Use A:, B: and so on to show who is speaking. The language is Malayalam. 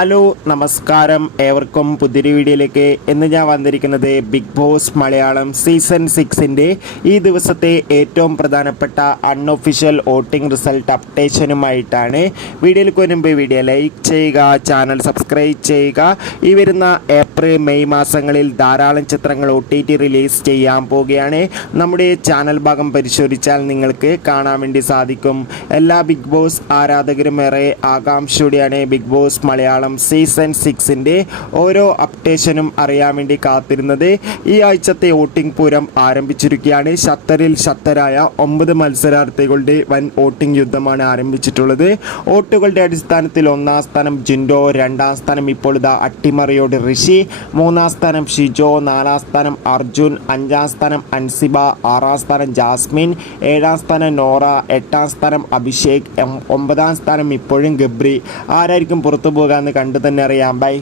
A: ഹലോ നമസ്കാരം. ഏവർക്കും പുതിയൊരു വീഡിയോയിലേക്ക് ഇന്ന് ഞാൻ വന്നിരിക്കുന്നത് ബിഗ് ബോസ് മലയാളം സീസൺ സിക്സിന്റെ ഈ ദിവസത്തെ ഏറ്റവും പ്രധാനപ്പെട്ട അൺഒഫീഷ്യൽ വോട്ടിംഗ് റിസൾട്ട് അപ്ഡേഷനുമായിട്ടാണ് വീഡിയോയിലേക്ക് വരുമ്പോൾ വീഡിയോ ലൈക്ക് ചെയ്യുക ചാനൽ സബ്സ്ക്രൈബ് ചെയ്യുക. ഈ വരുന്ന ഏപ്രിൽ മെയ് മാസങ്ങളിൽ ധാരാളം ചിത്രങ്ങൾ ഒ ടി ടി റിലീസ് ചെയ്യാൻ പോവുകയാണ്. നമ്മുടെ ചാനൽ ഭാഗം പരിശോധിച്ചാൽ നിങ്ങൾക്ക് കാണാൻ വേണ്ടി സാധിക്കും. എല്ലാ ബിഗ് ബോസ് ആരാധകരും ഏറെ ആകാംക്ഷയോടെയാണ് ബിഗ് ബോസ് മലയാളം സീസൺ സിക്സിന്റെ ഓരോ അപ്ഡേഷനും അറിയാൻ വേണ്ടി കാത്തിരുന്നത്. ഈ ആഴ്ചത്തെ വോട്ടിംഗ് പൂരം ആരംഭിച്ചിരിക്കുകയാണ്. ഷത്തറിൽ ഷത്തരായ ഒമ്പത് മത്സരാർത്ഥികളുടെ വൻ വോട്ടിംഗ് യുദ്ധമാണ് ആരംഭിച്ചിട്ടുള്ളത്. വോട്ടുകളുടെ അടിസ്ഥാനത്തിൽ ഒന്നാം സ്ഥാനം ജിൻഡോ രണ്ടാം സ്ഥാനം ഇപ്പോൾ ഇതാ അട്ടിമറിയോട് ഋഷി മൂന്നാം സ്ഥാനം ഷിജോ നാലാം സ്ഥാനം അർജുൻ അഞ്ചാം സ്ഥാനം അൻസിബ ആറാം സ്ഥാനം ജാസ്മിൻ ഏഴാം സ്ഥാനം നോറ എട്ടാം സ്ഥാനം അഭിഷേക് ഒമ്പതാം സ്ഥാനം ഇപ്പോഴും ഗബ്രി. ആരായിരിക്കും പുറത്തു പോകാമെന്ന് കണ്ടു തന്നെ അറിയാം. ബൈ